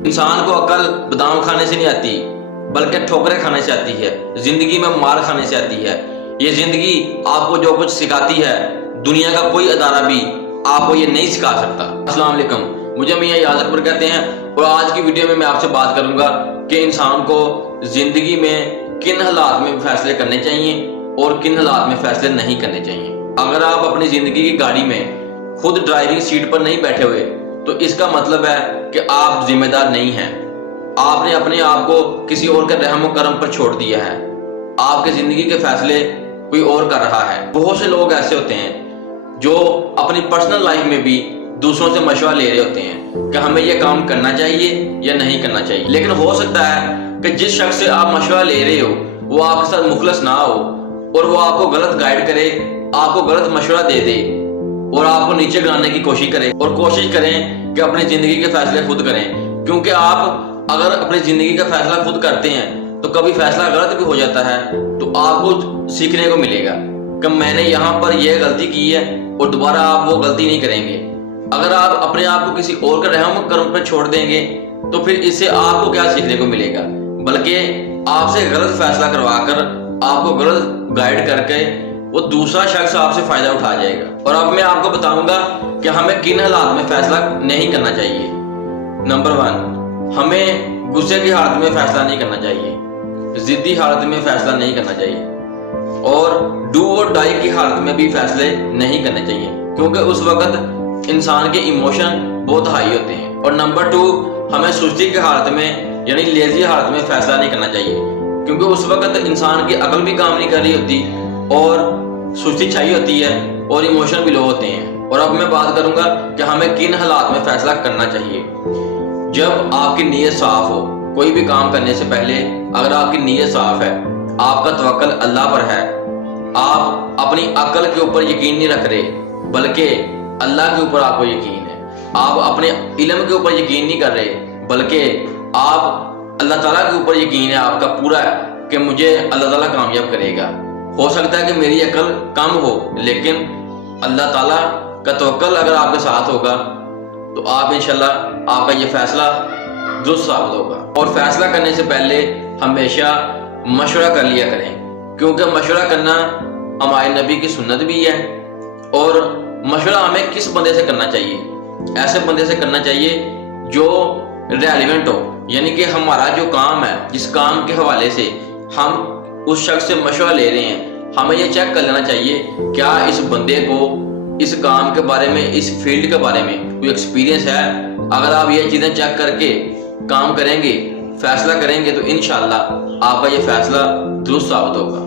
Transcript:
इंसान को अकल बादाम खाने से नहीं आती बल्कि ठोकरें खाने से आती है, जिंदगी में मार खाने से आती है। ये जिंदगी आपको जो कुछ सिखाती है दुनिया का कोई अदारा भी आपको ये नहीं सिखा सकता। अस्सलाम वालेकुम, मुझे मियां याद अकबर कहते हैं और आज की वीडियो में मैं आपसे बात करूंगा कि इंसान को जिंदगी में किन हालात में फैसले करने चाहिए और किन हालात में फैसले नहीं करने चाहिए। अगर आप अपनी जिंदगी की गाड़ी में खुद ड्राइविंग सीट पर नहीं बैठे हुए तो इसका मतलब है कि आप जिम्मेदार नहीं हैं। आपने अपने आप को किसी और के रहम और करम पर छोड़ दिया है। आपके जिंदगी के फैसले कोई और कर रहा है। बहुत से लोग ऐसे होते हैं जो अपनी पर्सनल लाइफ में भी दूसरों से मशवरा ले रहे होते हैं कि हमें यह काम करना चाहिए या नहीं करना चाहिए। लेकिन हो सकता है कि जिस शख्स से आप मशवरा ले रहे हो वो आपके साथ मुखलस ना हो और वो आपको गलत गाइड करे, आपको गलत मशवरा दे दे और आपको नीचे गिराने की कोशिश करें। और कोशिश करें कि अपनी जिंदगी के फैसले खुद करें, क्योंकि आप अगर अपनी जिंदगी का फैसला खुद करते हैं तो कभी फैसला गलत भी हो जाता है तो आपको सीखने को मिलेगा कि मैंने यहाँ पर यह गलती की है और दोबारा आप वो गलती नहीं करेंगे। अगर आप अपने आप को किसी और के रहम कर्म पर छोड़ देंगे तो फिर इससे आपको क्या सीखने को मिलेगा, बल्कि आपसे गलत फैसला करवाकर आपको गलत गाइड करके वो दूसरा शख्स आपसे फायदा उठा जाएगा। और अब मैं आपको बताऊंगा कि हमें किन हालात में फैसला नहीं करना चाहिए। नंबर 1, हमें गुस्से की हालत में फैसला नहीं करना चाहिए, जिद्दी हालत में फैसला नहीं करना चाहिए और डू और डाई की हालत में भी फैसले नहीं करने चाहिए, क्योंकि उस वक्त इंसान के इमोशन बहुत हाई होते हैं। और नंबर 2, हमें सुस्ती की हालत में यानी लेजी हालत में फैसला नहीं करना चाहिए, क्योंकि उस वक्त इंसान की अकल भी काम नहीं कर रही होती और सुस्ती छाई होती है और इमोशन भी लो होते हैं। और अब मैं बात करूंगा कि हमें किन हालात में फैसला करना चाहिए। जब आपकी नीयत साफ हो, कोई भी काम करने से पहले अगर आपकी नीयत साफ है, आपका तवक्कल अल्लाह पर है, आप अपनी अकल के ऊपर यकीन नहीं रख रहे बल्कि अल्लाह के ऊपर आपको यकीन है, आप अपने इल्म के ऊपर यकीन नहीं कर रहे बल्कि आप अल्लाह ताला के ऊपर यकीन है आपका पूरा है कि मुझे अल्लाह ताला कामयाब करेगा। हो सकता है कि मेरी अकल कम हो लेकिन अल्लाह ताला का तवक्कल अगर आपके साथ होगा तो आप इंशाल्लाह आपका ये फैसला दुरुस्त साबित होगा। और फैसला करने से पहले हमेशा मशवरा कर लिया करें, क्योंकि मशवरा करना हमारे नबी की सुन्नत भी है। और मशवरा हमें किस बंदे से करना चाहिए? ऐसे बंदे से करना चाहिए जो रेलिवेंट हो, यानी कि हमारा जो काम है, जिस काम के हवाले से हम उस शख्स से मशवरा ले रहे हैं, हमें ये चेक कर लेना चाहिए क्या इस बंदे को इस काम के बारे में, इस फील्ड के बारे में कोई एक्सपीरियंस है। अगर आप ये चीज़ें चेक करके काम करेंगे, फैसला करेंगे तो इंशाल्लाह आपका ये फैसला दुरुस्त साबित होगा।